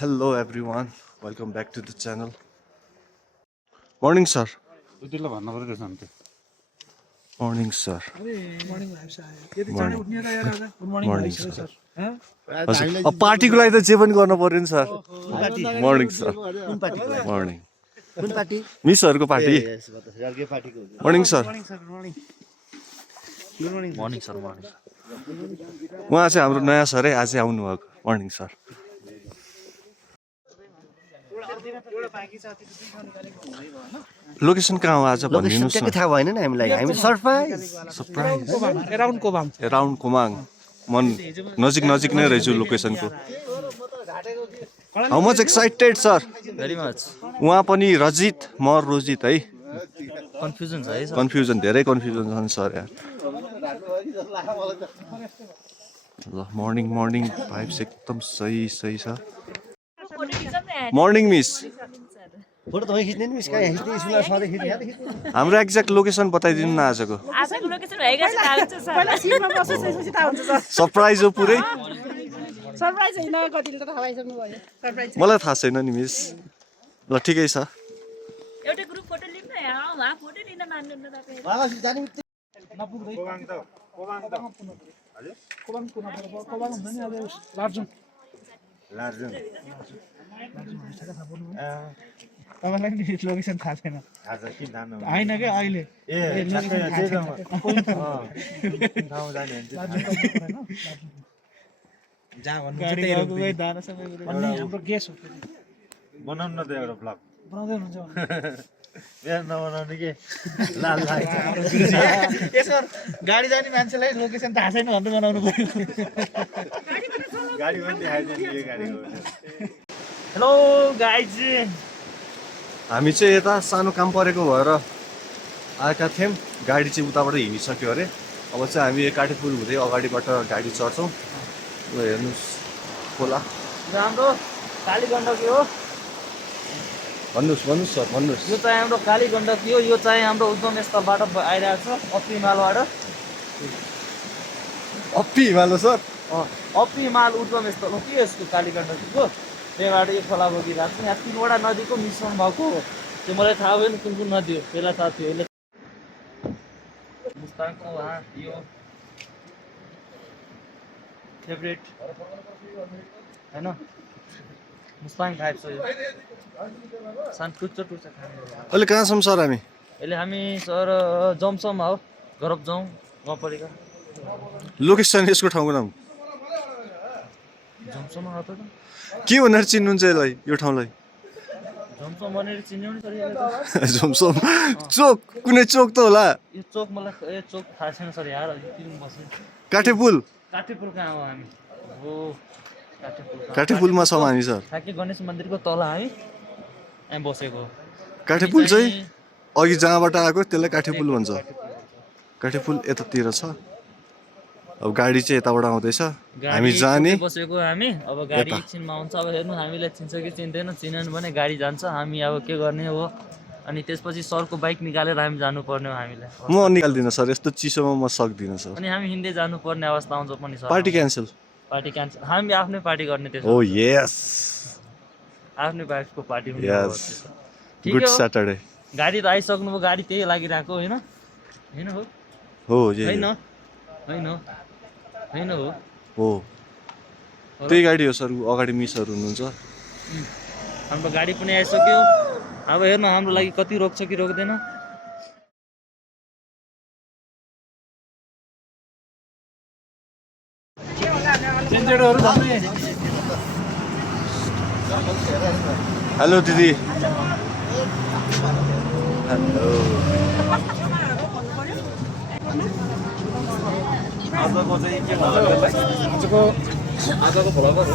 Hello everyone, welcome back to the channel. Morning sir. Morning sir. Morning sir. हजुर पार्टीको लागि त जे पनि गर्नु पर्यो नि सर. Morning sir. Morning. कुन पार्टी? मिसहरुको party. Morning sir. Morning sir morning उहाँ चाहिँ हाम्रो नयाँ सर है आज आउनु भएको. Morning sir. लोकेसन कहाँ हो आज भनिदिनुस् न. थाहा भएन नि हामीलाई हामी सरप्राइज एराउन्ड कोमाङ. मन नजिक नै रहेछु लोकेसनको. How much excited sir. Very much उहाँ पनि रजित म रोजित है. कन्फ्युजन छ है सर कन्फ्युजन धेरै कन्फ्युजन छन् सर यार. ल मर्निङ भाइब्स एकदम सही छ. Morning miss. फोटो तपाईँ खिच्ने नि मिस कहाँ खिच्ने स्कुलमा सधैँ खिच्ने हाम्रो एक्ज्याक्ट लोकेसन बताइदिनु न आजको. लोकेसन भइगयो छ थाहा हुन्छ सर पहिला सिटमा बसेपछि थाहा हुन्छ सर सरप्राइज हो पुरै. सरप्राइज हैन कतिले त थाहा पाइसक्नु भयो सरप्राइज मलाई थाहा छैन नि मिस. ल ठिकै छ. एउटा ग्रुप फोटो लिऊँ न यहाँ वहाँ फोटो लिन मान्नुहुन्न तपाईहरु तपाईँलाई नि लोकेसन थाहा छैन होइन क्या अहिले हाम्रो गेस्ट बनाउनु न त एउटा ब्लग बनाउँदै हुनुहुन्छ मेरो नबनाउने के यसो गाडी जाने मान्छेलाई लोकेसन थाहा छैन भन्दै बनाउनु पर्यो गाडी पनि देखाइदिनु यो गाडीको. हेलो गाइज हामी चाहिँ यता सानो काम परेको भएर आएका थियौँ. गाडी चाहिँ उताबाट हिँडिसक्यो अरे. अब चाहिँ हामी काठेपुल हुँदै अगाडिबाट गाडी चढ्छौँ. ल हेर्नुहोस् खोला. हाम्रो काली गण्डकी हो भन्नुहोस् सर भन्नुहोस्. यो चाहिँ हाम्रो काली गण्डकी हो यो चाहिँ हाम्रो उद्गम स्थलबाट आइरहेको छ अप्पी हिमालबाट अप्पी हिमाल सर. अप्पी हिमाल उद्गम स्थल हो कि यसको काली गण्डकीको त्यहाँबाट यो खोला बगिरहेको छ. यहाँ 3वटा नदीको मिश्रण भएको हो. त्यो मलाई थाहा भएन कुन नदी हो पहिला थाहा थियो. यसले मुस्ताङको उहाँ यो फेभरेट होइन मुस्ताङ खाएको छ यो सान टुच्चो खाने. अहिले कहाँ छौँ सर हामी. अहिले हामी सर जमसम हो गरब जाउँ गाउँपालिका लोकेसन यसको ठाउँको नाम जमसम हो त के भनेर चिन्नुहुन्छ यसलाई यो ठाउँलाई. जमसम भनेर चिन्यौ नि सर झुमसम चोक कुनै चोक त होला. यो चोक मलाई यो चोक थाहा छैन सर यार तिमी बस्नु. काठेपुल कहाँ हो हामी हो काठेपुलमा छौँ हामी सर. ठ्याक्कै गणेश मन्दिरको तल हामी यहाँ बसेको. काठेपुल चाहिँ अघि जहाँबाट आएको त्यसलाई काठेपुल भन्छ. काठेपुल यतातिर छ. अब गाडी चाहिँ यताबाट आउँदैछ हामी जाने. बसेको हामी अब गाडी एकछिनमा आउँछ. अब हेर्नु हामीलाई चिन्छ कि चिन्दैन चिनेन भने गाडी जान्छ हामी अब के गर्ने हो. अनि त्यसपछि सरको बाइक निकालेर हामी जानुपर्ने हो हामीलाई. म निकाल्दिनँ सर यस्तो चिसोमा म सक्दिनँ सर. अनि हामी हिँड्दै जानुपर्ने अवस्था आउँछ पनि sir. Party cancel. Party cancel हामी आफ्नै पार्टी गर्ने त्यसो. ओ यस आफ्नै बाइकको पार्टी हुने यस ठिकै गुड हो. स्याटरडे गाडी त आइसक्नु भयो गाडी त्यही लागिरहेको होइन होइन हो हो होइन यही होइन होइन हो हो त्यही गाडी हो सर. अगाडि मिसहरू हुनुहुन्छ. हाम्रो गाडी पनि आइसक्यो. अब हेर्नु हाम्रो लागि कति रोक्छ कि रोक्दैन. हेलो दिदी. हेलो आजको भ्लगर हो.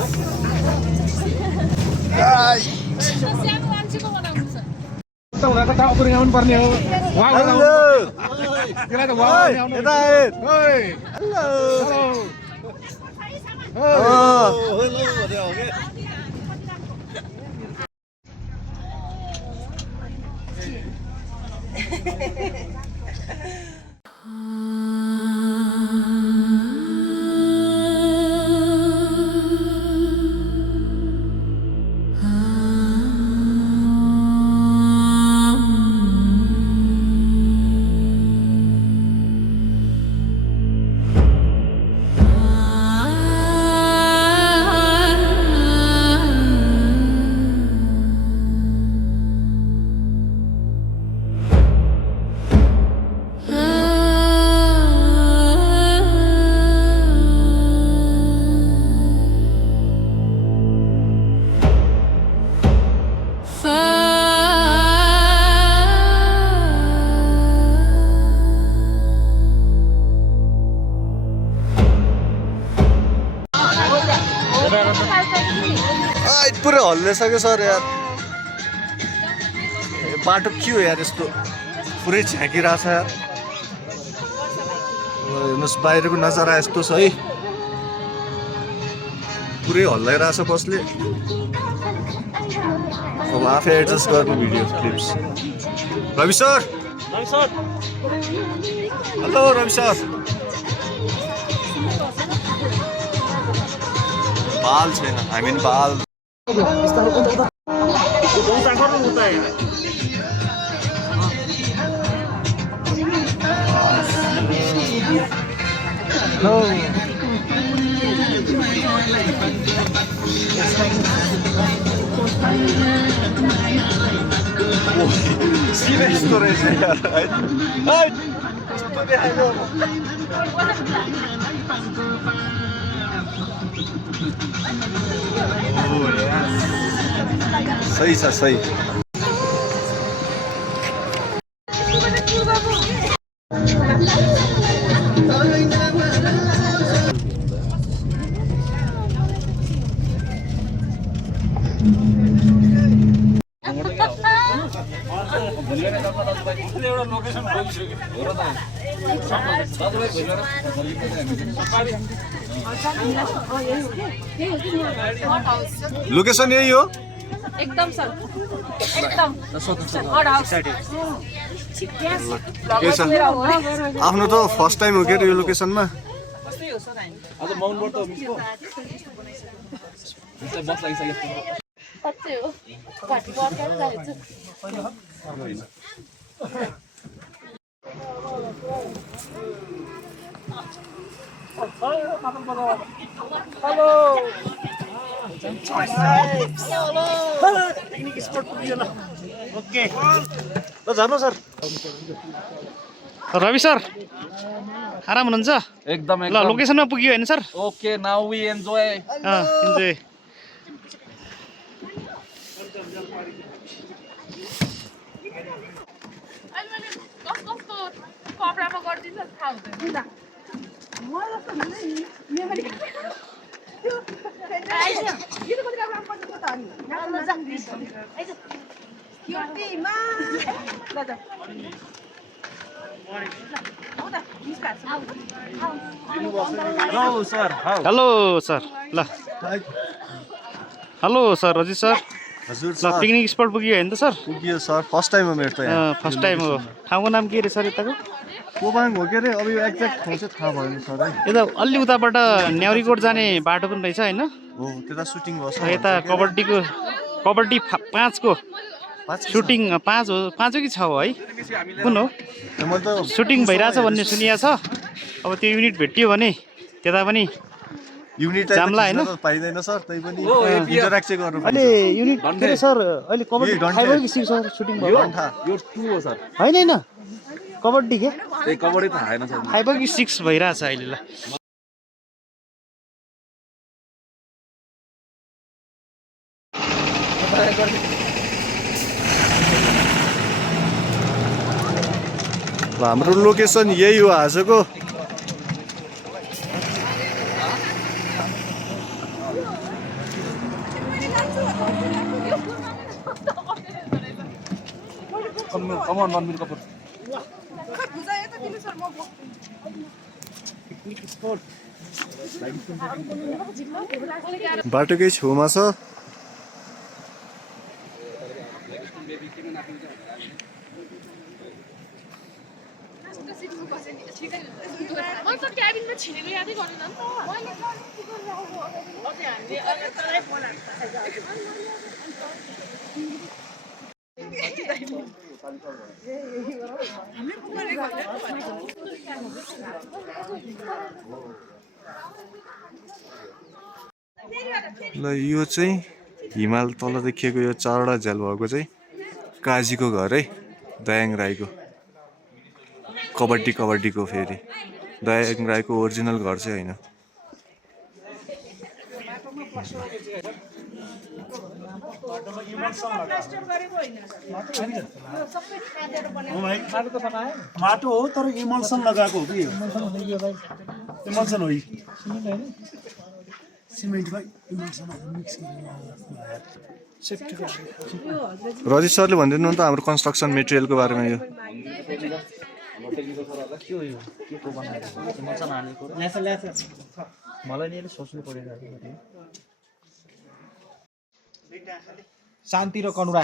उनीहरूको ठाउँ पुर्याउनु पर्ने हो. त्यसलाई त यता भुलिसक्यो सर यार बाटो के हो यार यस्तो पुरै छ्याकिरहेछ यार हेर्नुहोस् बाहिरको नजारा यस्तो छ है पुरै हल्लाइरहेछ बसले अब आफै एडजस्ट गर्नु video clips Ravi sir hello Ravi sir बाल छैन हामी पनि बाल सिधै यस्तो रहेछ यार सही छ सही लोकेसन यही हो एकदम सर एकदम के छ आफ्नो त फर्स्ट टाइम हो के यो लोकेसनमा रवि सर आराम हुनुहुन्छ एकदम ल लोकेसनमा पुग्यो हैन sir okay now we enjoy enjoy कपडामा गरिदिन्छ थाहा हुँदैन हेलो सर ल हेलो सर रजित सर हजुर ल पिकनिक स्पट पुग्यो हैन त सर पुग्यो सर फर्स्ट टाइम हो मेरो त यहाँ फर्स्ट टाइम हो ठाउँको नाम के रे सर यताको कोबाङ हो के अरे अब यो एक्ज्याक्ट ठाउँ चाहिँ थाहा भएन सर है यता अलि उताबाट न्याउरीकोट जाने बाटो पनि रहेछ हैन हो त्यता सुटिङ भयो सर यता कबड्डी 5 को सुटिङ 5 हो 5 हो कि 6 हो है कुन हो मैले त सुटिङ भइरहेछ भन्ने सुनिया छ अब त्यो युनिट भेटियो भने त्यता पनि युनिट जाम्ला हैन पाइदैन सर तै पनि इन्टरेक्ट चाहिँ गर्नु अहिले युनिट के रे सर अहिले कबड्डी 5 हो कि 6 सर सुटिङ भयो यो 2 हो सर हैन हैन कबड्डी के ए कबड्डी त हैन सर 5 हो कि 6 भइरहेछ अहिले ल हाम्रो लोकेसन यही हो आजको कमन मनबिर कपुर बाटोकै छेउमा छ क्याबिनमा छिनेको यादै गर्दैन ल यो चाहिँ हिमाल तल देखिएको यो 4वटा झ्याल भएको चाहिँ काजीको घर है दयाङ राईको कबड्डीको फेरि दयाङ राईको ओरिजिनल घर चाहिँ होइन माटो हो तर इमल्सन लगाएको हो कि इमल्सन हो सिमेन्टमा इमल्सन मिक्स गरेर रजित सरले भनिदिनु नि त हाम्रो कन्स्ट्रक्सन मेटेरियलको बारेमा यो के हो यो के को बनाएर मचा हालेको मलाई नि सोच्नु परेन शान्ति र कनुरा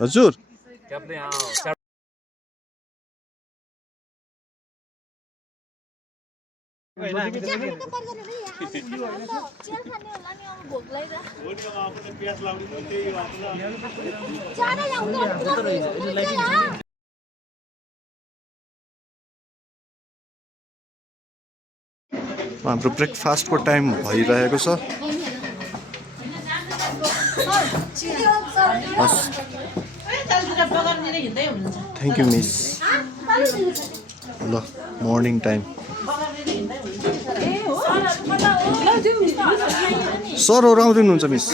हजुर हाम्रो ब्रेकफास्टको टाइम भइरहेको छ थ्याङ्क यू मिस ल मर्निङ टाइम सरहरू आउँदै हुनुहुन्छ मिस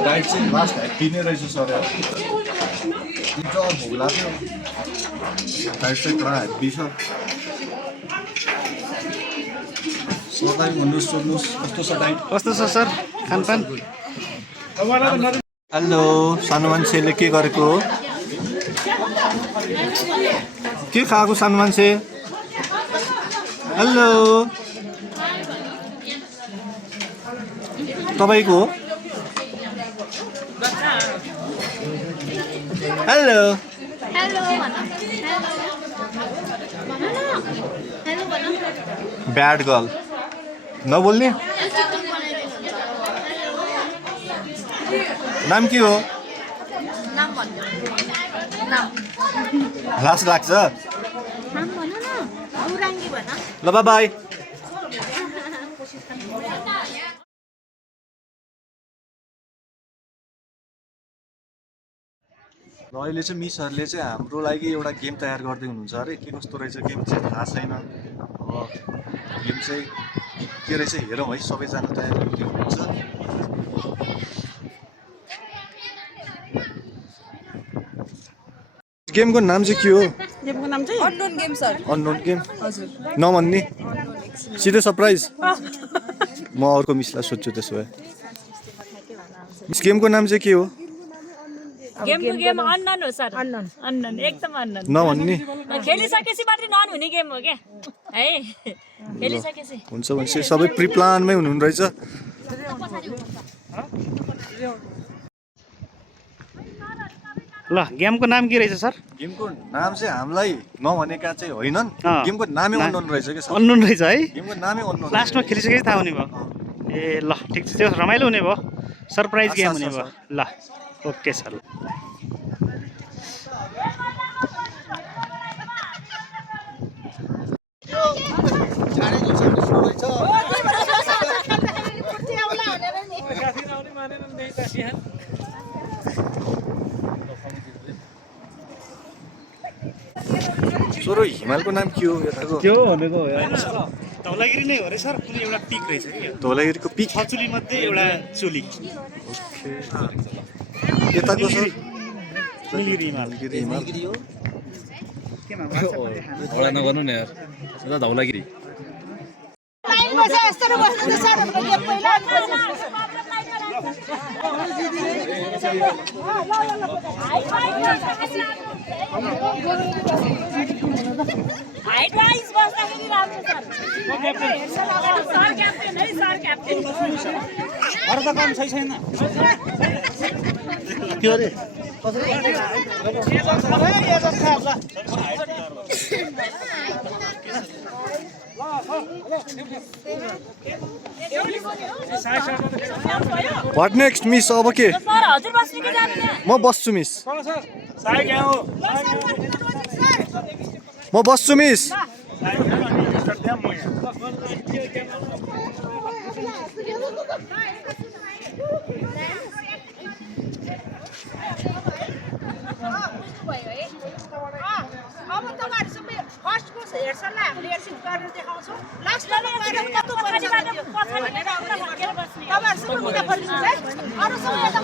डाइट चाहिँ लास्ट ह्याप्पी नै रहेछ सर भोक लाग्यो डाइट चाहिँ पुरा ह्याप्पी छ सरलाई भन्नुहोस् सोध्नुहोस् कस्तो छ डाइट कस्तो छ सर खानपान हेलो सानो मान्छेले के गरेको हो के खाएको सानो मान्छे हेलो तपाईँको हो हेलो ब्याड गर्ल नबोल्ने नाम के हो लाज लाग्छ ल बाई र अहिले चाहिँ मिसहरूले चाहिँ हाम्रो लागि एउटा गेम तयार गर्दै हुनुहुन्छ अरे के कस्तो रहेछ गेम चाहिँ थाहा छैन गेम चाहिँ के रहेछ हेरौँ है सबैजना तयार के हुनुहुन्छ गेमको नाम चाहिँ के हो गेमको नाम चाहिँ unknown game sir unknown game हजुर नभन्ने सिधै सरप्राइज म अर्को मिसलाई सोध्छु त्यसो भए मिस गेमको नाम चाहिँ के हो गेम अननोन हो सर अननोन एकदम अननोन नभन्ने खेलिसकेपछि मात्रै नन हुने गेम हो क्या है खेलिसकेपछि हुन्छ भनेपछि सबै प्रि प्लानमै हुनुहुन्न रहेछ ल गेमको नाम के रहेछ सर गेमको नाम चाहिँ हामीलाई नभनेका चाहिँ होइनन् गेमको नामै अननोन रहेछ कि सर अननोन रहेछ है गेमको नामै अननोन लास्टमा खेलिसकेपछि थाहा हुने भयो ए ल ठिक छ त्यो रमाइलो हुने भयो सरप्राइज गेम हुने भयो ल ओके सर सोरो हिमालको नाम के हो यताको के हो भनेको धौलागिरी नै हो रे सर कुनै एउटा पिक रहेछ कि धौलागिरीको पिक छचुली मध्ये एउटा चोली यताको सर निलगिरी हिमाल होला नगर्नु नि यार सदा धौलागिरी हाइट राइज बस्दाखेरि राम्रो सर क्याप्टेन है सर क्याप्टेन अरू त काम छैन के अरे वाट नेक्स्ट मिस अब के सर हजुर बस्नु कि जानु त्यहाँ म बस्छु मिस म बस्छु मिस अब तपाईहरु सबै फर्स्टको हेर्छला हामीले एकछिन गरेर देखाउँछौँ लास्टमा गएर कस्तो पछाडिबाट फर्केर बस्ने तपाईहरु सबै उता फर्किनु है अरु सबै यता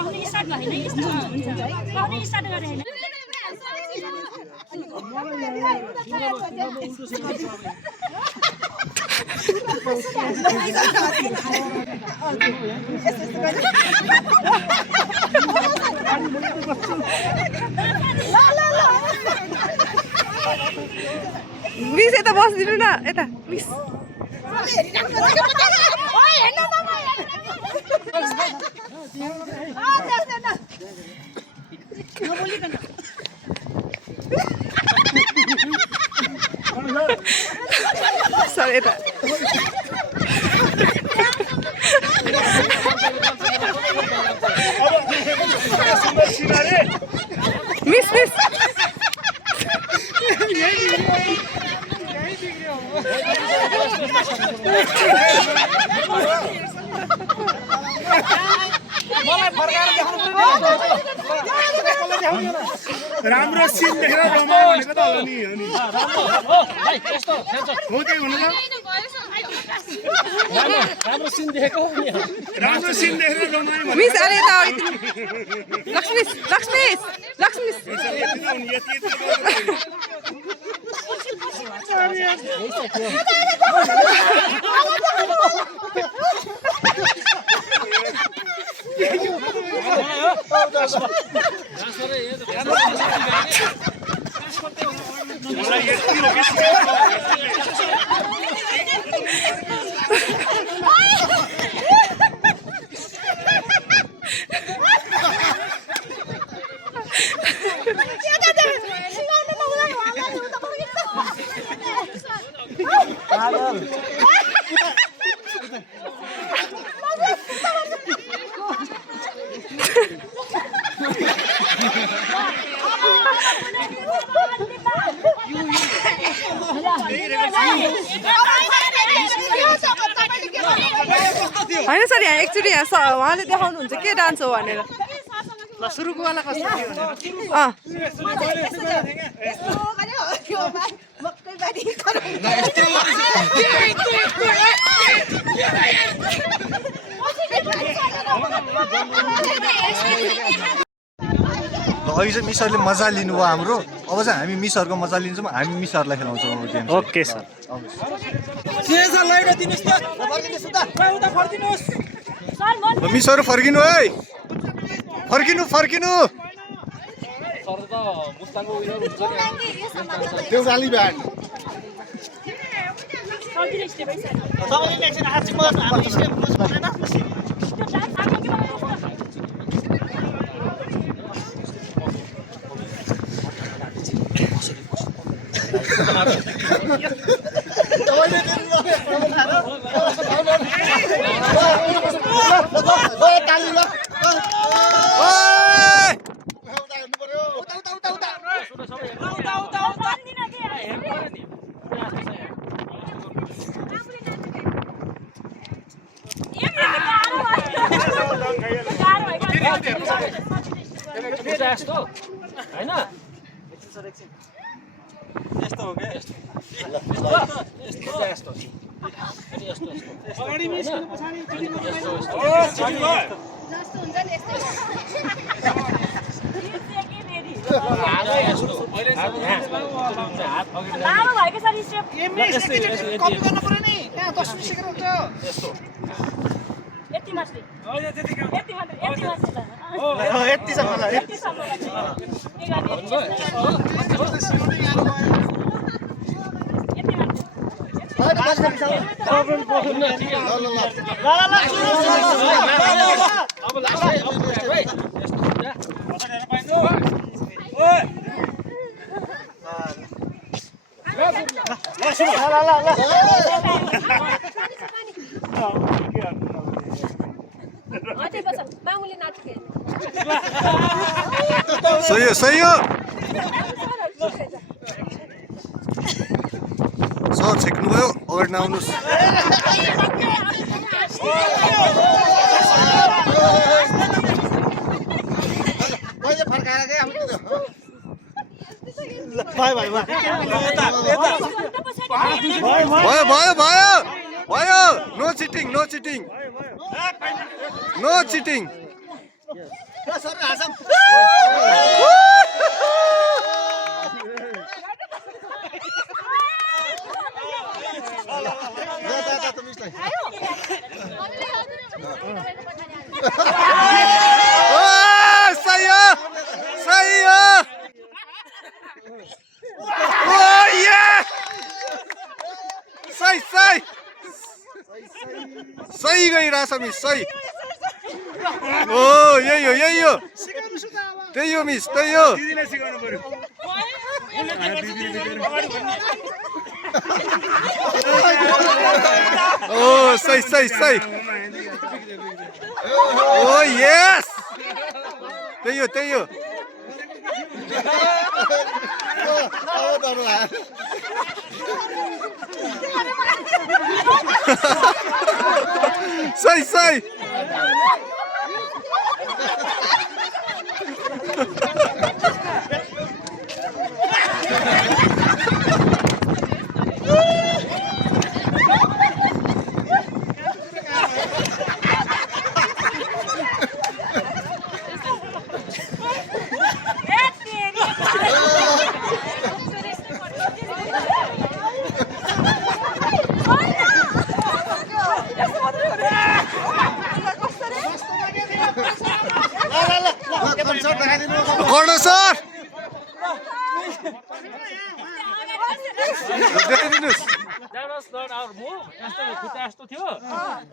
आउने स्टार्ट भयो हैन हुन्छ आउने स्टार्ट गरे हैन मिस यता बस्दिनु न यता मिस सर यता मिस मिस राम्रो सिन देखेर रमायो भनेको त होला नि हो नि हो त्यही हुनु त राम्रो सिन देखेको राम्रो सिन देखेर रमायो मिस अरे यता लक्ष्मी लक्ष्मी लक्ष्मी होइन सर यहाँ एक्चुअली यहाँ उहाँले देखाउनुहुन्छ के डान्स हो भनेर ल सुरुको वाला कस्तो अघि चाहिँ मिसहरूले मजा लिनुभयो हाम्रो अब चाहिँ हामी मिसहरूको मजा लिन्छौँ हामी मिसहरूलाई खेलाउँछौँ गेम ओके सर मिसहरू फर्किनु है फर्किनु फर्किनु देउराली ब्यान्ड लामो भएको सर स्टेप कपी गर्नु पर्यो नि त्यहाँ 10 मिनेट सिकेर हुन्छ यति मात्रै यति मात्रै यति मात्रै यति सम्म यति सम्म यति मात्रै मामुली नाचके सही हो सर छेक्नुभयो अगाडि नआउनुहोस् भयो नो चिटिङ सही गइरहेछ मिस सही ओ यही हो त्यही हो मिस त्यही हो ओ सही ओ यस त्यही हो सही कर्ण सर यस्तो थियो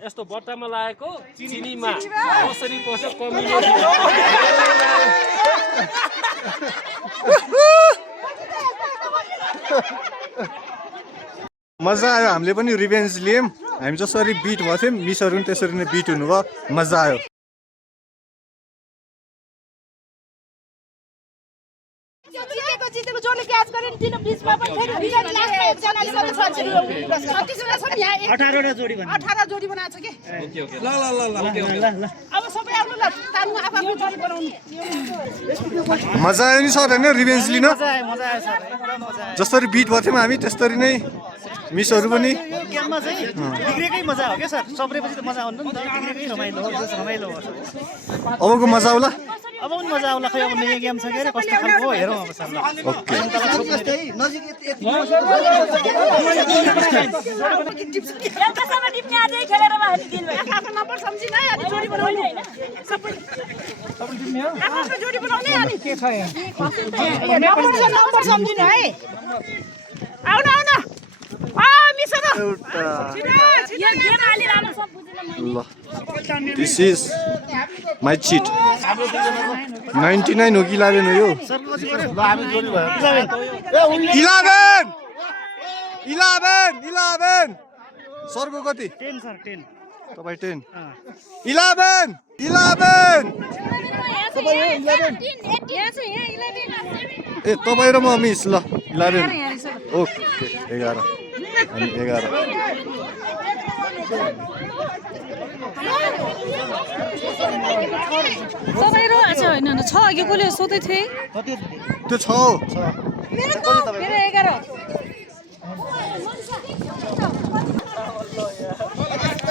यस्तो बट्टामा लागेको चिनीमा कसरी पस्यो कमिलो मजा आयो हामीले पनि रिभेन्ज लियौँ हामी जसरी बिट भएको थियौँ मिसहरू पनि त्यसरी नै बिट हुनुभयो मजा आयो जितेको जोडले क्याच गरे नि तिन बीचमा पनि फेरि बिराट लाग्यो एकजनाले सबै 18 जोडी बना 18 जोडी बनाएको छ के ल अब सबै आउनु ल तान्नु आफ्नो जोडी बनाउनु मजा आयो नि सर हैन रिभेन्ज लिन मजा आयो सर एकदम मजा आयो जसरी बिट भएको थियौँ हामी त्यसरी नै मिसहरू पनि गेममा चाहिँ बिग्रेकै मजा हो के सर सब्रेपछि त मजा आउनु नि त बिग्रेकै रमाइलो हो रमाइलो हो अबको मजा आउला अब पनि मजा आउला खै अब नयाँ गेम छ के अरे कस्तो खालको हो हेरौँ अब सर ल ओके एउटासँग टिप्ने आजै खेलेर हामी दिनभरि आफ्नो नम्बर सम्झिन है अनि जोडी बनाउनु हैन सबै आफ्नो जोडी बनाउने अनि के छ यहाँ नम्बर सम्झिन है आउन आ मिसर यो गेम अलि राम्रो सब बुझिन मैले ल दिस इज माई चिट 99 हो कि 11 हो यो सर कति गर्यो ल हामी जोडी भयो 11 सरको कति 10 सर 10 तपाईँ 10 11 ए तपाईँ र म मिस ल 11 ओके 11 अनि 11 सबै रो अच्छा हैन न छ अघि कोले सोधै थिए त्यो छ मेरो 11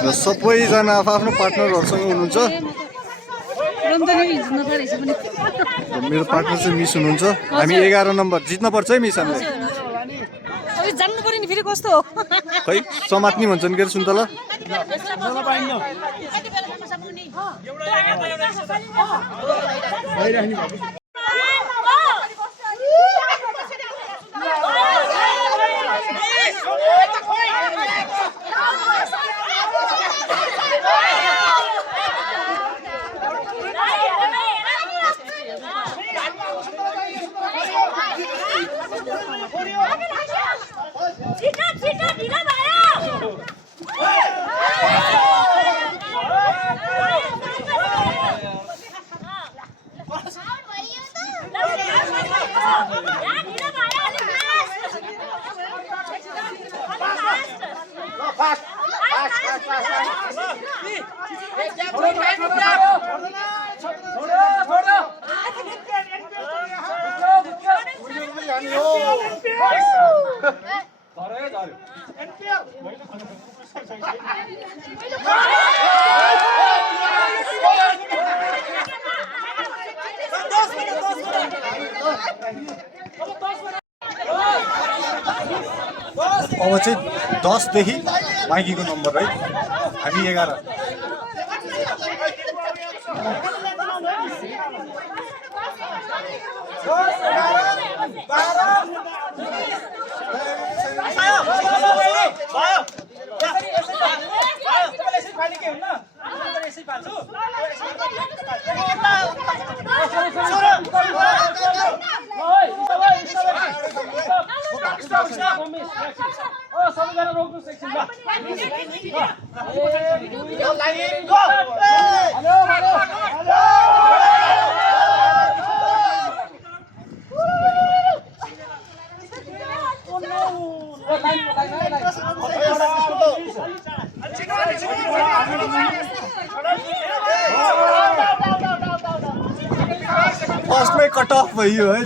र सबैजना आफ्नो पार्टनरहरूसँग हुनुहुन्छ मेरो पार्टनर चाहिँ मिस हुनुहुन्छ हामी 11 नम्बर जित्नुपर्छ है मिस हामीले अबे जान्नु पर्यो नि फेरि कस्तो हो खै समात्नी भन्छन् के सुन त ल अब चाहिँ 10 देखि माइकीको नम्बर है हामी 11 सबैजना रोक्नुहोस् एकछिन ल फर्स्टमै कट अफ भयो है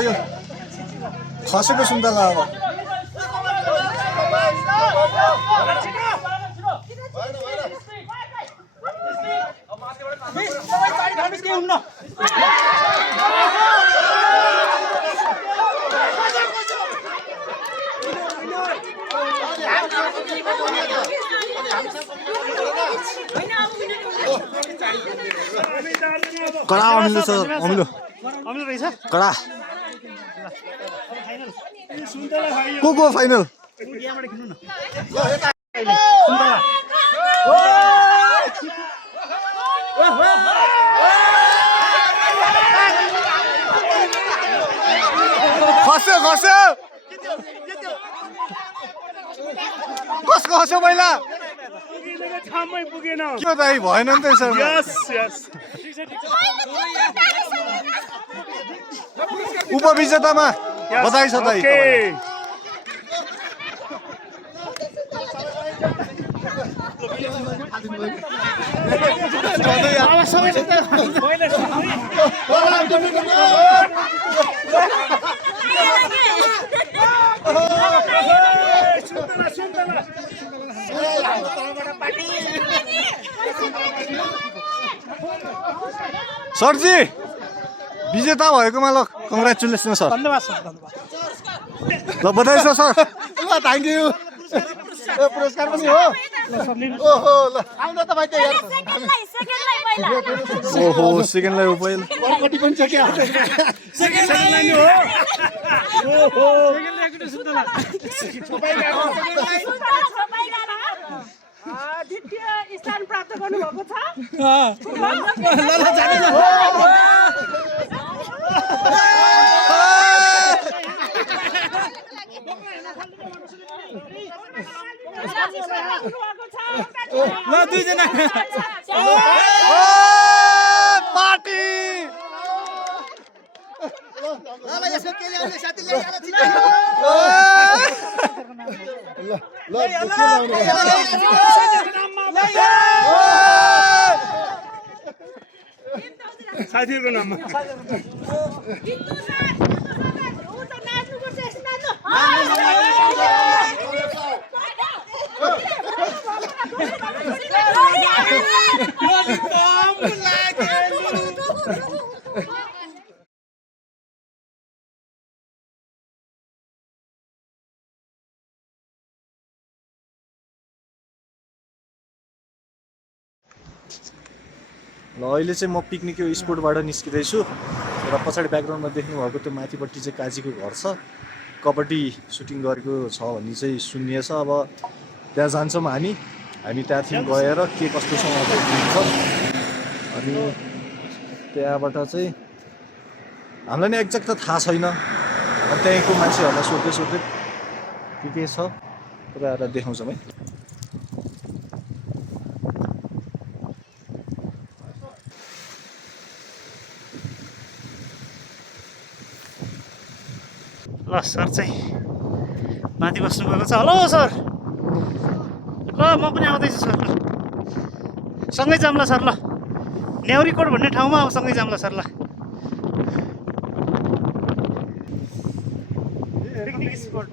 यो खसेको सुन्तला अब कडा अमिलो छ अमिलो अमिलो रहेछ कडा को फाइनल यहाँबाट किन्नु न खस्यो खस्यो कसको खस्यो पहिला ठाउँमै पुगेन के दाइ भएन नि त सर यस यस उपविजेतामा बधाई छ दाइ सरजी विजेता भएकोमा ल कङ्ग्रेचुलेसन सर धन्यवाद सर धन्यवाद ल बधाई छ सर ल थ्याङ्क यू पुरस्कार पनि हो ओहो ल आउनु त भाइ त ओहो सेकेन्डलाई हो पहिला कति पनि छ क्या सेकेन्डलाई नि हो ओहो द्वितीय स्थान प्राप्त गर्नुभएको छ ल दुईजना पार्टी साथीहरूको नाममा ल अहिले चाहिँ म पिकनिक स्पोटबाट निस्किँदैछु र पछाडि ब्याकग्राउन्डमा देख्नुभएको त्यो माथिपट्टि चाहिँ काजीको घर छ। कबड्डी सुटिङ गरेको छ भन्ने चाहिँ सुनिएछ। अब त्यहाँ जान्छौँ हामी त्यहाँदेखि गएर के कस्तोसँग हुन्छ अनि त्यहाँबाट चाहिँ हामीलाई नि एक्ज्याक्ट त थाहा छैन। अनि त्यहीँको मान्छेहरूलाई सोध्दै के छ पुरा देखाउँछौँ है। ल सर चाहिँ माथि बस्नुभएको छ। हेलो सर, ल म पनि आउँदैछु सर। ल सँगै जाऊँ ल सर। ल न्याउरीकोट भन्ने ठाउँमा अब सँगै जाऊँ ल सर। ल पिकनिक स्पोट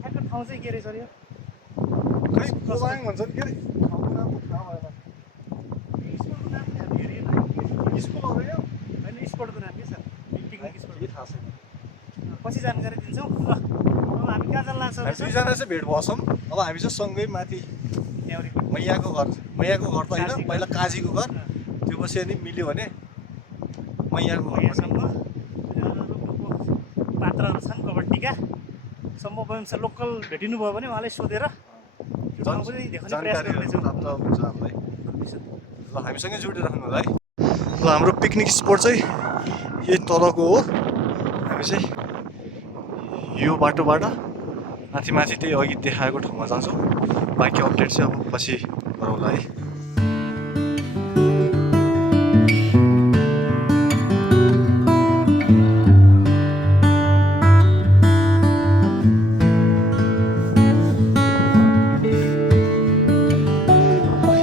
ठ्याक्क ठाउँ चाहिँ के अरे सर यो? खै कोबाङ भन्छ नि के अरे स्कुल हो यो होइन स्पोटको नाम के सर? पिकनिक स्पोट के थाहा छैन। पछि जानकारी दिन्छौँ। ल अब हामी कहाँ जान लाग्छ? हामी दुईजना चाहिँ भेट भएछौँ। अब हामी चाहिँ सँगै माथि न्याउरीकोट मैयाको घर घर त होइन पहिला काजीको घर त्यो पछि अनि मिल्यो भने मैयाको घर यहाँसम्म पात्रहरू छन् कबड्डीका। सम्म गयौँ छ लोकल भेटिनु भयो भने उहाँलाई सोधेर त्यो ठाउँ पनि देखाउने प्रयास जानकारीहरू गर्नेछौँ। प्राप्त हुन्छ हामीलाई। ल हामीसँगै जोडिराख्नु होला है। ल हाम्रो पिकनिक स्पोट चाहिँ यही तलको हो। हामी चाहिँ यो बाटोबाट माथि त्यही अघि देखाएको ठाउँमा जान्छौँ। बाँकी अपडेट चाहिँ अब पछि गरौँला है।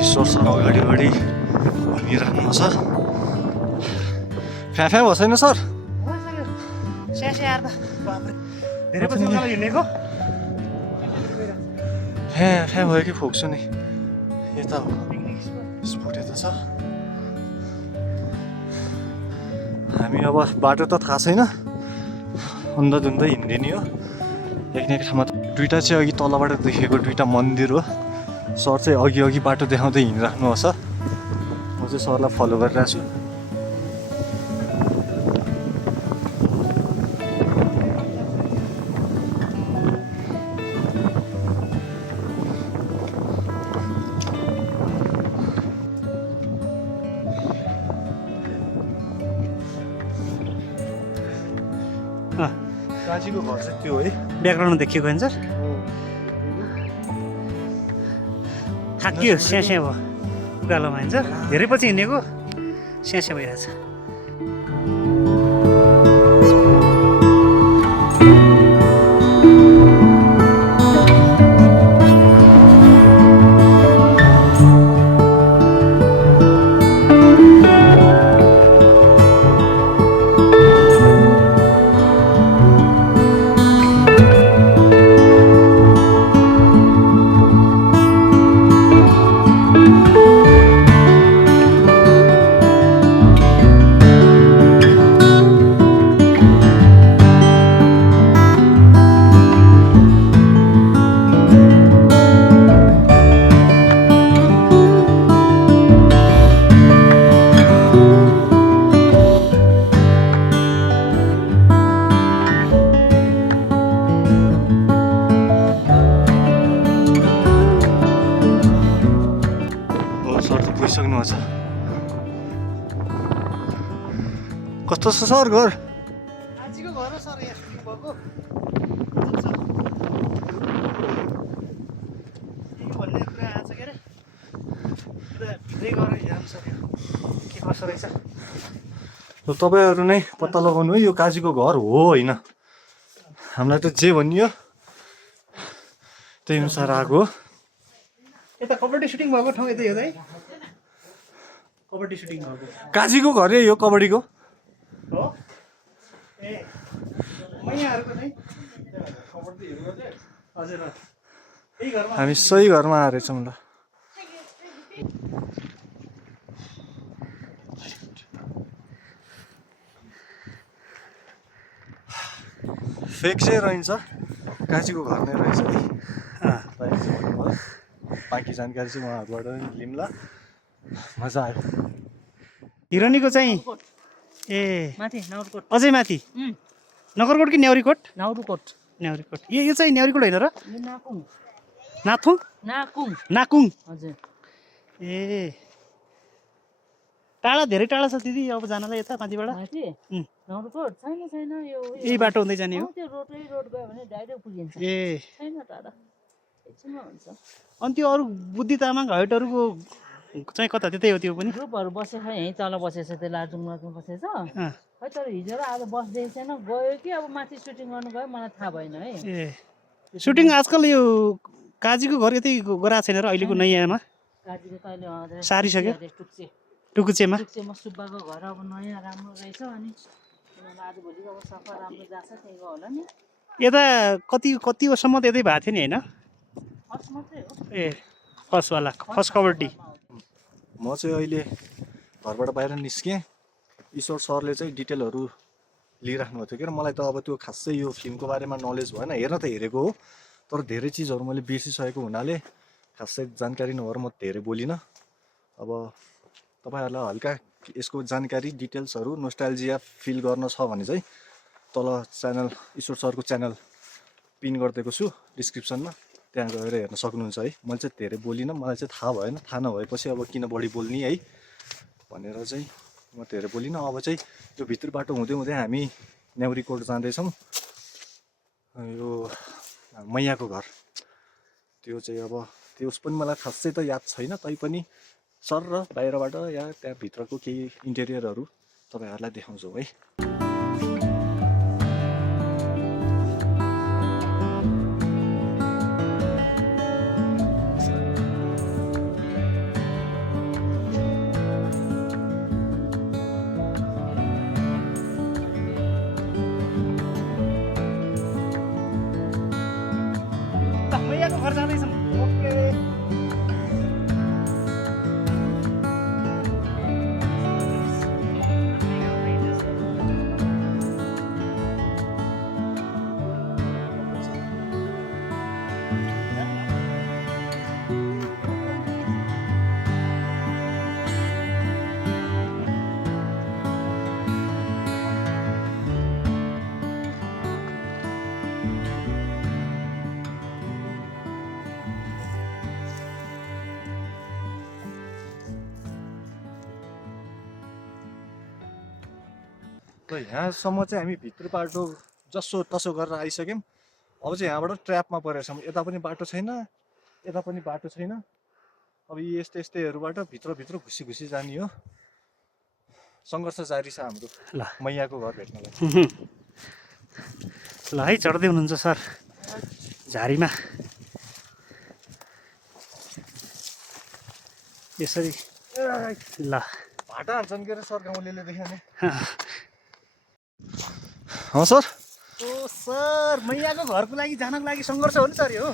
ईश्वर सर अगाडि घुमिरहनु छ। फ्या भएको छैन सर? धेरै पछि उकालो हिँडेको फ्या भयो कि फोक्छु नि यता हो स्पोट यता छ। हामी अब बाटो त थाहा छैन अन्धधुन्दै हिँडिदिने हो। एक न एक ठाउँमा दुइटा चाहिँ अघि तलबाट देखेको दुइटा मन्दिर हो। सर चाहिँ अघि बाटो देखाउँदै हिँडिराख्नु छ। म चाहिँ सरलाई फलो गरिरहेको छु। काजीको घर चाहिँ त्यो है ब्याकग्राउन्डमा देखिएको होइन सर? थाकियो स्यास्या भयो उकालोमा होइन सर? धेरै पछि हिँडेको स्यास्या भइरहेछ। पुगिसक्नुहुन्छ। कस्तो छ सर घर? आजीको घर हो सर यहाँ सुटिङ भएको। भन्ने कुरा आएको छ के अरे भित्रै गएर हेरौँ सर यो के कसो रहेछ। ल तपाईँहरू नै पत्ता लगाउनु है यो काजीको घर हो होइन। हामीलाई त जे भनियो त्यही अनुसार आएको हो। यता कबड्डी सुटिङ भएको ठाउँ यतै हो है? कबड्डी सुटिङ भएको काजीको घर यो कबड्डीको हो? ए मैयाहरूको नै हजुर यही घरमा हामी सही घरमा आएर छौँ। ल फेक चाहिँ रहन्छ काजीको घर नै रहेछ है। बाँकी जानकारी चाहिँ उहाँहरूबाट लिउँला। मजा आयो। हिरोनीको चाहिँ ए माथि नाउरकोट अझै माथि नगरकोट कि न्याउरीकोट नाउरकोट न्याउरीकोट यो चाहिँ न्याउरीकोट होइन र यो नाकुङ नाथुङ नाकुङ नाकुङ हजुर ए टाढा धेरै टाढा छ दिदी अब जानलाई यता माथिबाट माथि नाउरकोट छैन यो यही बाटो हुँदै जाने हो त्यो रोड गयो भने डाइरेक्ट पुगिन्छ ए छैन टाढा एकछिनमा हुन्छ अनि त्यो अरू बुद्धि तामाङ हटहरूको चाहिँ कता त्यतै हो त्यो पनि ग्रुपहरू बसेछ यहीँ तल बसेछ त्यो लाटुङमा बसेछ खै तर हिजो र आज बस देखेको छैन गयो कि अब माथि सुटिङ गर्नु गयो मलाई थाहा भएन है ए सुटिङ आजकल यो काजीको घर यतै गराएको छैन र अहिलेको नयाँमा काजीको त अहिले सारिसक्यो टुक्चे टुकुचेमा टुक्चेमा सुब्बाको घर अब नयाँ राम्रो रहेछ अनि उनीहरूलाई आजभोलि अब सफा राम्रो जाछ त्यही गयो होला नि यता कति वर्षसम्म त यतै भएको थियो नि होइन फर्स्ट मात्रै हो ए फर्स्टवाला फर्स्ट कभर टी म चाहिँ अहिले घरबाट बाहिर निस्केँ। ईश्वर सरले चाहिँ डिटेलहरू लिइराख्नु भएको थियो कि मलाई त अब त्यो खासै यो फिल्मको बारेमा नलेज भएन। हेर्न त हेरेको हो तर धेरै चिजहरू मैले बिर्सिसकेको हुनाले खासै जानकारी नभएर म धेरै बोलिनँ। अब तपाईँहरूलाई हल्का यसको जानकारी डिटेल्सहरू नोस्टाल्जिया फिल गर्न छ भने चाहिँ तल च्यानल ईश्वर सरको च्यानल पिन गरिदिएको छु डिस्क्रिप्सनमा, त्यहाँ गएर हेर्न सक्नुहुन्छ है। मैले चाहिँ धेरै बोलिनँ, मलाई चाहिँ थाहा भएन। थाहा नभएपछि अब किन बढी बोल्ने है भनेर चाहिँ म धेरै बोलिनँ। अब चाहिँ यो भित्र बाटो हुँदै हुँदै हामी न्याउरीकोट जाँदैछौँ। यो मैयाको घर त्यो चाहिँ अब त्यो पनि मलाई खासै त याद छैन, तैपनि सर र बाहिरबाट या त्यहाँभित्रको केही इन्टेरियरहरू तपाईँहरूलाई देखाउँछु है। मैयाको घर जाँदैछौँ। ओके र यहाँसम्म चाहिँ हामी भित्र बाटो जसो तसो गरेर आइसक्यौँ। अब चाहिँ यहाँबाट ट्र्यापमा परेको छौँ। यता पनि बाटो छैन, यता पनि बाटो छैन। अब यी यस्तैहरूबाट भित्रभित्र घुसी घुसी जाने हो। सङ्घर्ष जारी छ हाम्रो ल मैयाको घर भेट्नलाई। ल है चढ्दै हुनुहुन्छ सर झारीमा यसरी ल भाटा हान्छन् के अरे सर गाउँलेले देखाउने। सर ओ सर मैयाको घरको लागि जानको लागि सङ्घर्ष हो नि सर यो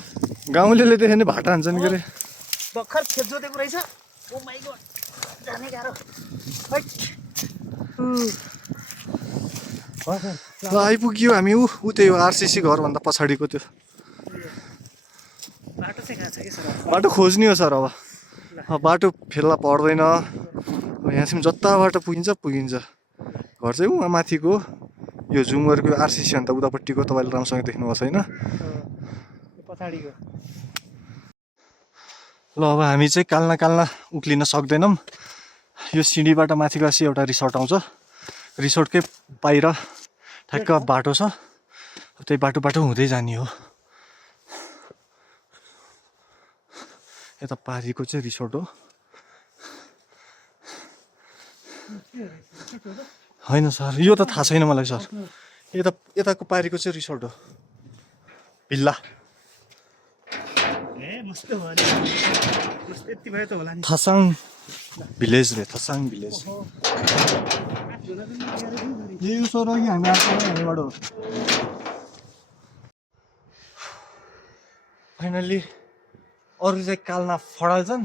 गाउँलेले देखाउने भाटा हान्छन् के अरे। भर्खर खेत जोतेको रहेछ। ओ माइ गॉड जाने गाह्रो। ल आइपुग्यो हामी ऊ त्यही हो आरसिसी घरभन्दा पछाडिको त्यो बाटो चाहिँ कहाँ छ कि सर? बाटो खोज्ने हो सर। अब बाटो फेला पर्दैन, यहाँसम्म जताबाट पुगिन्छ। घर चाहिँ उहाँ माथिको यो जुमहरूको आरसिसी अन्त उतापट्टिको तपाईँले राम्रोसँग देख्नुभएको छैन। पछाडिको ल अब हामी चाहिँ काल्ना उक्लिन सक्दैनौँ। यो सिँढीबाट माथि गएपछि एउटा रिसोर्ट आउँछ। रिसोर्टकै बाहिर ठ्याक्क बाटो छ, त्यही बाटो हुँदै जाने हो। यता पारीको चाहिँ रिसोर्ट हो। होइन सर यो त थाहा छैन मलाई सर। यताको पारीको चाहिँ रिसोर्ट हो भिल्ला। ए मस्त भयो नि। मस्त यति भयो त होला नि। थसाङ भिलेज रे, थसाङ भिलेज। यो सर अघि हामी आएको यहीँबाट हो। फाइनल्ली अरू चाहिँ काल्ना फडाल्छन्,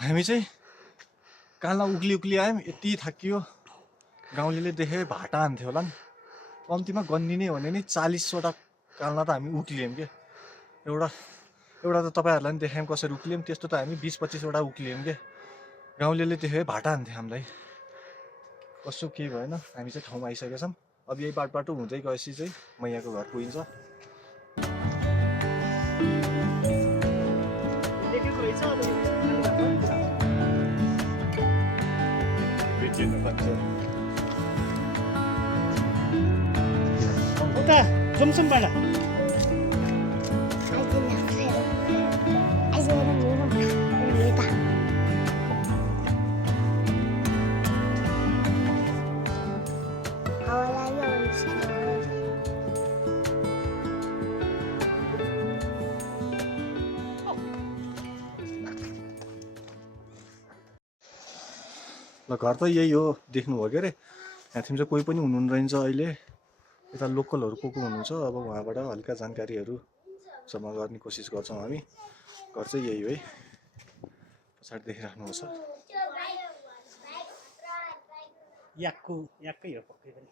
हामी चाहिँ काल्ना उक्ली आयौँ। यति थाकियो, गाउँलेले देखे भाटा हान्थ्यो होला नि। कम्तीमा गन्निने भने नि 40वटा काल्ना त हामी उक्लियौँ क्या। एउटा त तपाईँहरूलाई पनि देखायौँ कसरी उक्लियौँ, त्यस्तो त हामी 20-25वटा उक्लियौँ क्या गाउँलेले देख्यो भाटा हान्थे हामीलाई, कसो केही भएन। हामी चाहिँ ठाउँमा आइसकेका छौँ। अब यही बाटो हुँदै गएपछि चाहिँ मैयाको घर पुगिन्छ। उता जोमसोमबाट ल घर त यही हो, देख्नुभयो के अरे। यहाँ थिम चाहिँ कोही पनि हुनुहुन्न रहेछ अहिले। यता लोकलहरू को हुनुहुन्छ, अब उहाँबाट हल्का जानकारीहरू जम्मा गर्ने कोसिस गर्छौँ हामी। घर चाहिँ यही हो है, पछाडि देखिराख्नुहुन्छ। याक्कै हो पक्कै पनि।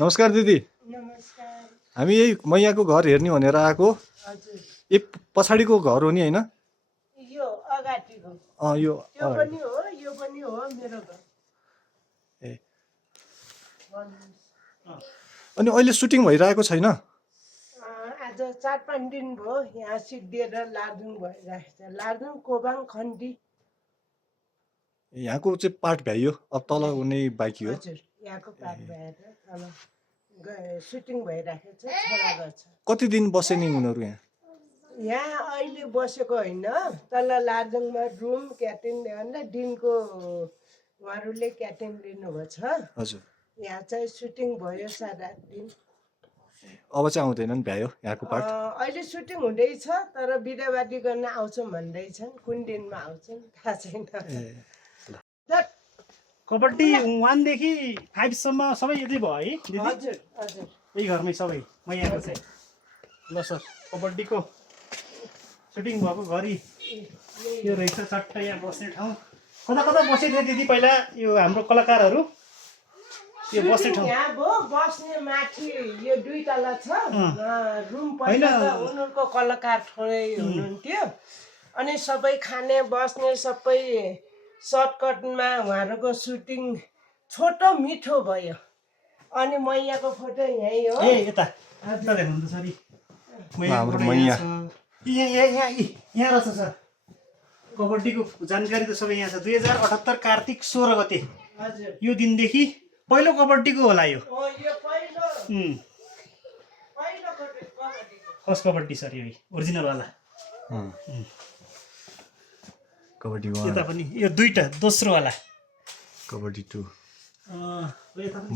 नमस्कार दिदी। हामी यही मैयाको घर हेर्ने भनेर आएको। ए पछाडिको घर हो नि होइन? यो अगाडिको यो त्यो पनि हो, यो पनि हो मेरो घर। ए अनि अहिले सुटिङ भइरहेको छैन? आज 4-5 दिन भयो यहाँ सिद्धिएर लार्जुङ भइरहेको छ। लार्जुङ, कोबाङ, खन्डी। यहाँको चाहिँ पार्ट भ्याइयो, अब तल हुने बाँकी हो। हजुर, यहाँको पार्ट भएर तल सुटिङ भइरहेको छ। छोरा गर्छ। कति दिन बसे नि उनीहरू यहाँ? यहाँ अहिले बसेको होइन, तल लार्जुङमा रुम क्याटिन दिनको उहाँहरूले क्याटिन लिनुभएको छ। हजुर, यहाँ चाहिँ सुटिङ भयो 7-8 दिन। अब चाहिँ आउँदैनन् भ्यायो यहाँको पार्ट? अहिले सुटिङ हुँदैछ, तर बिदाबादी गर्न आउँछौँ भन्दैछन्। कुन दिनमा आउँछन् थाहा छैन। कबड्डी 1 देखि 5 सम्म सबै यतै भयो है दिदी? हजुर हजुर, यही घरमै सबै मैयाको चाहिँ। ल सर, कबड्डीको सुटिङ भएको घरि यो रहेछ चट्ट यहाँ बस्ने ठाउँ। कता कता बसेको थियो दिदी पहिला यो हाम्रो कलाकारहरू? यो बस्ने ठाउँ यहाँ भयो बस्ने माथि यो 2 तला छ रुम। पहिला त उनीहरूको कलाकार थोरै हुनुहुन्थ्यो, अनि सबै खाने बस्ने सबै सर्टकटमा उहाँहरूको सुटिङ छोटो मिठो भयो। अनि मैयाको फोटो यहीँ हो। ए यता देख्नुहुन्छ सर, हाम्रो मैया यहाँ रहेछ सर। कबड्डीको जानकारी त सबै यहाँ छ। 2078 कार्तिक 16 गते हजुर, यो दिनदेखि पहिलो कबड्डीको होला यो। यो पहिलो फर्स्ट कबड्डी सर, यो ओरिजिनल वाला। कबड्डी यता पनि यो 2टा दोस्रो वाला। कबड्डी 2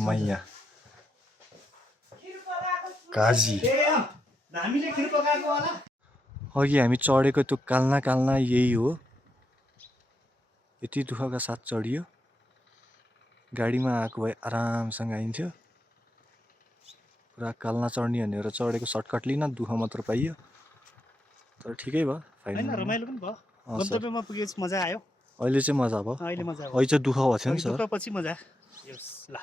मैया काजी। हामीले खिर पकाएको होला। अघि हामी चढेको त्यो काल्ना यही हो। यति दुःखका साथ चढियो। गाडीमा आएको भए आरामसँग आइन्थ्यो। पुरा काल्ना चढ्ने भनेर चढेको, सर्टकट लिन दुःख मात्र पाइयो। तर ठिकै भयो, हैन रमाइलो पनि भयो। गन्तव्यमा पुगेपछि मजा आयो। अहिले चाहिँ मजा भयो। अहिले मजा भयो। अहिले चाहिँ दुःख भएको थियो नि सर। दुःखपछि मजा। ल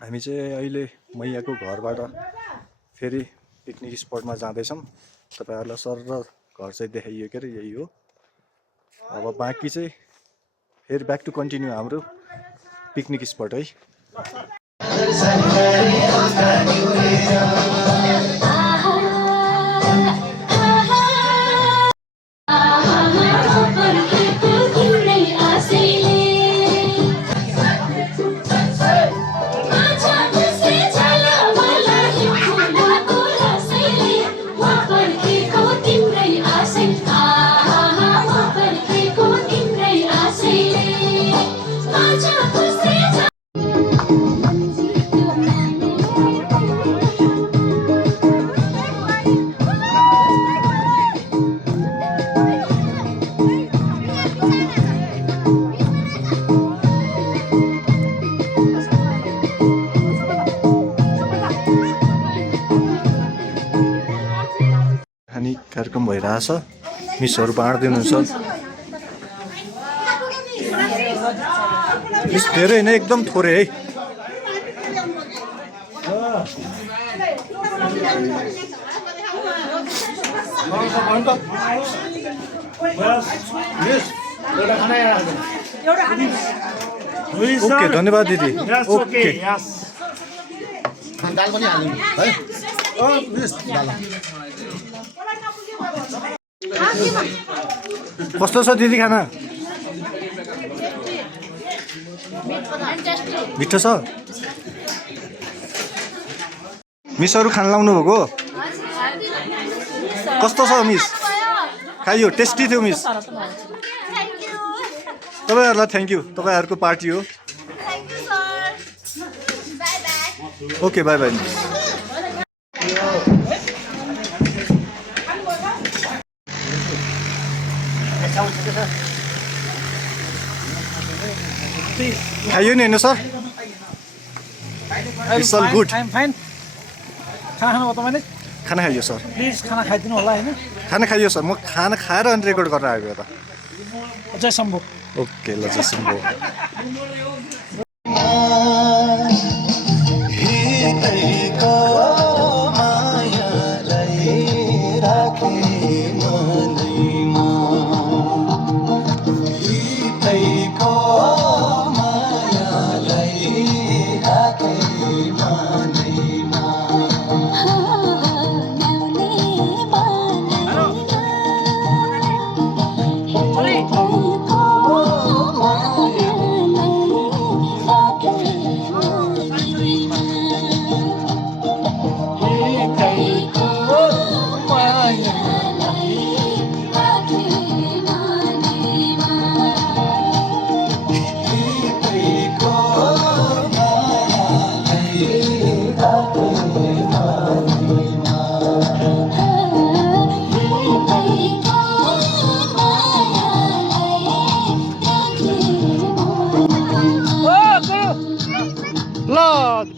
हामी चाहिँ अहिले मैयाको घरबाट फेरि पिकनिक स्पटमा जाँदैछौँ। तपाईँहरूलाई सर र घर चाहिँ देखाइयो के अरे, यही हो। अब बाँकी चाहिँ फेरि ब्याक टु कन्टिन्यू हाम्रो पिकनिक स्पट है। खाने कार्यक्रम भइरहेछ। मिसहरू बाँड्दै हुनुहुन्छ। मिस धेरै होइन, एकदम थोरै है। ओके धन्यवाद दिदी ओके कस्तो छ दिदी खाना मिठो छ मिसहरू खान लाउनु भएको कस्तो छ मिस खाइयो टेस्टी थियो मिस तपाईँहरूलाई थ्याङ्क यू तपाईँहरूको पार्टी हो ओके बाई बाई खाइयो नि होइन sir it's all good fine खाना खानु हो तपाईँले खाना खाइयो सर प्लिज खाना खाइदिनु होला होइन खाना खाइयो सर म खाना खाएर अनि रेकर्ड गरेर आएको यता जय शम्भु ओके ल जसो भयो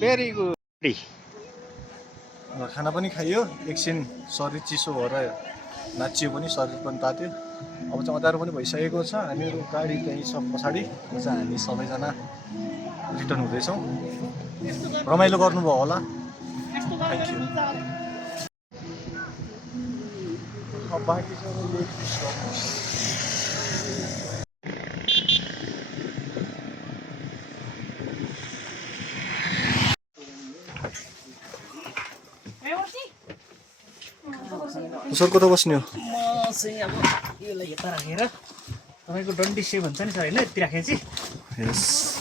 भेरी गुड खाना पनि खाइयो एकछिन शरीर चिसो भएर नाचियो पनि शरीर पनि तात्यो अब चाहिँ अँध्यारो पनि भइसकेको छ हामीहरू गाडी त्यहीँ छ पछाडि चाहिँ हामी सबैजना रिटर्न हुँदैछौँ रमाइलो गर्नुभयो होला थ्याङ्क यू बाँकी सर कता बस्ने हो म चाहिँ अब यसलाई यता राखेर तपाईँको डन्डी सेभ भन्छ नि सर होइन यति राखेँ चाहिँ यस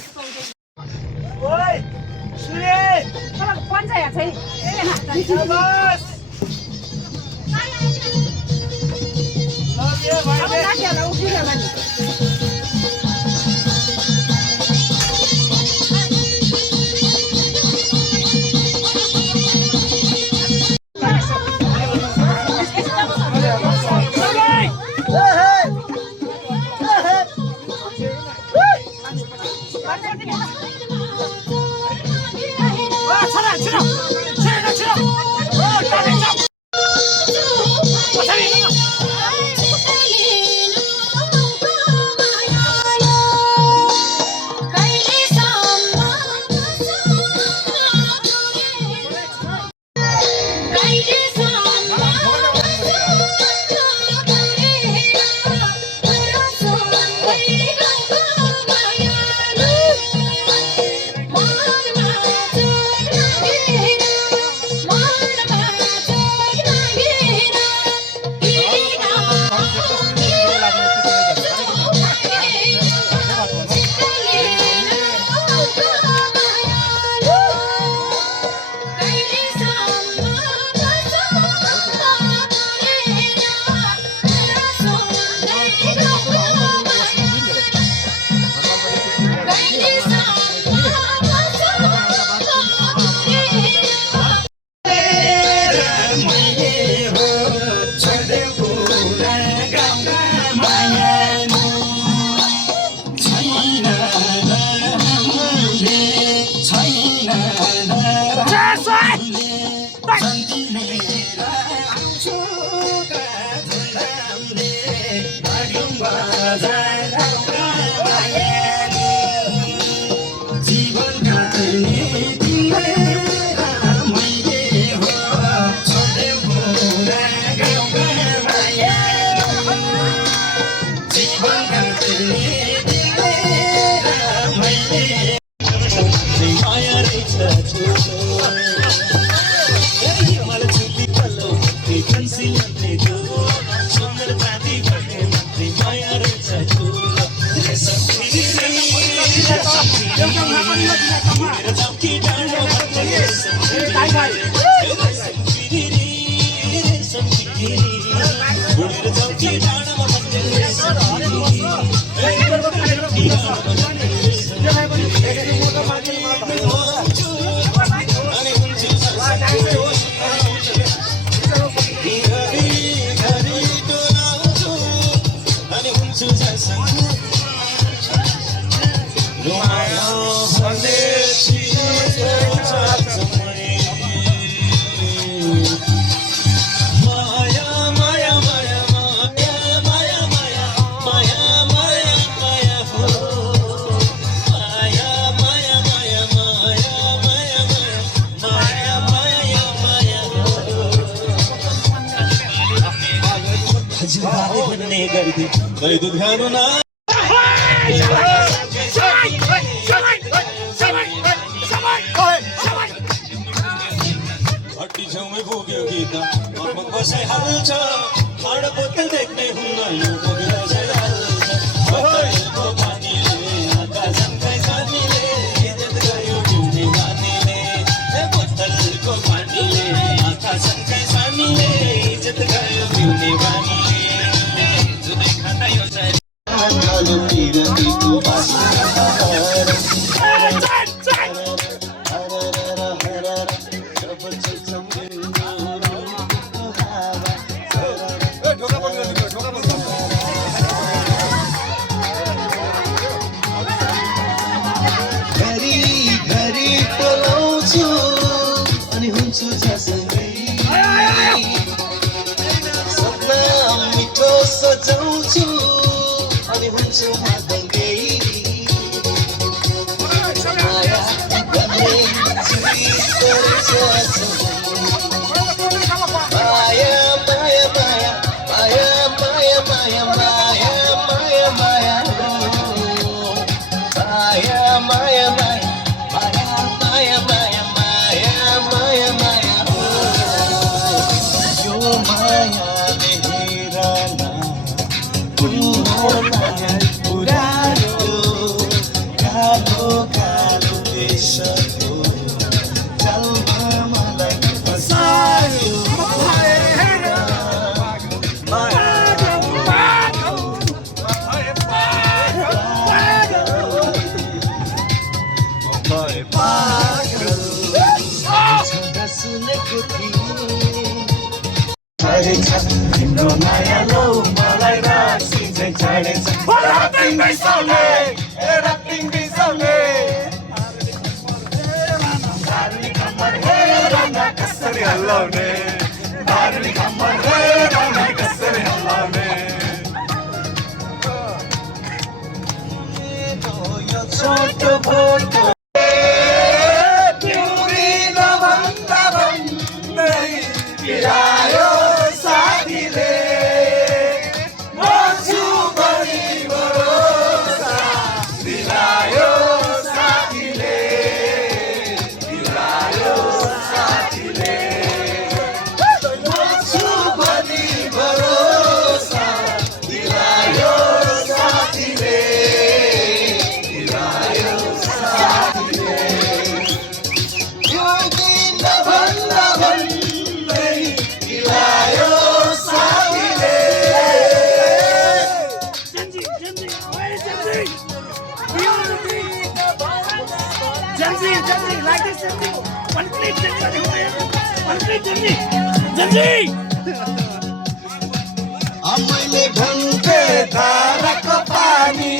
मैले ढुङ्गे धाराको पानी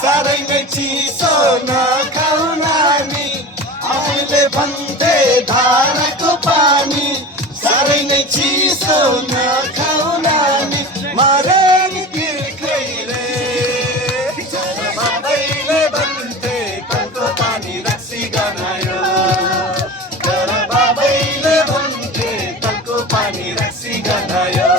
साह्रै नै चिसो नखाऊ नानी मैले भन्थे धाराको पानी साह्रै नै चिसो नखाऊ नानी मरे नि तिर्खैले बाबैले भन्थे कलको पानी रक्सी गनायो तर बाबैले भन्थे कलको पानी रक्सी गनायो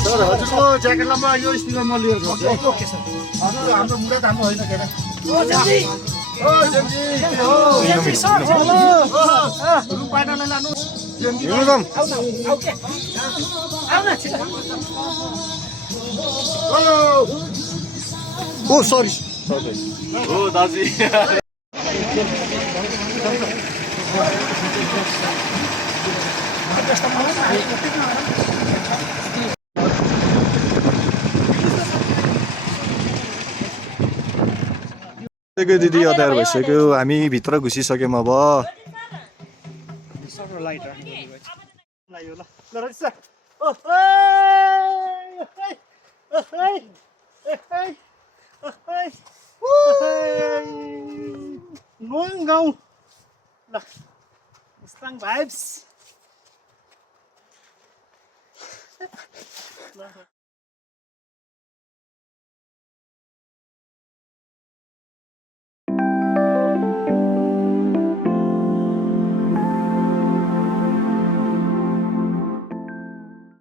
सर हजुरको ज्याकेटमा यो स्टिकर म लिएर जान्छु ओके सर हजुर हाम्रो मुडा त हाम्रो होइन के अरे रुपाइनालाई लानु ओ सरी हो दाजु दिदी अँध्यारो भइसक्यो हामी भित्र घुसिसक्यौँ अब लाइट नोङ गाउँ ल मुस्ताङ भाइब्स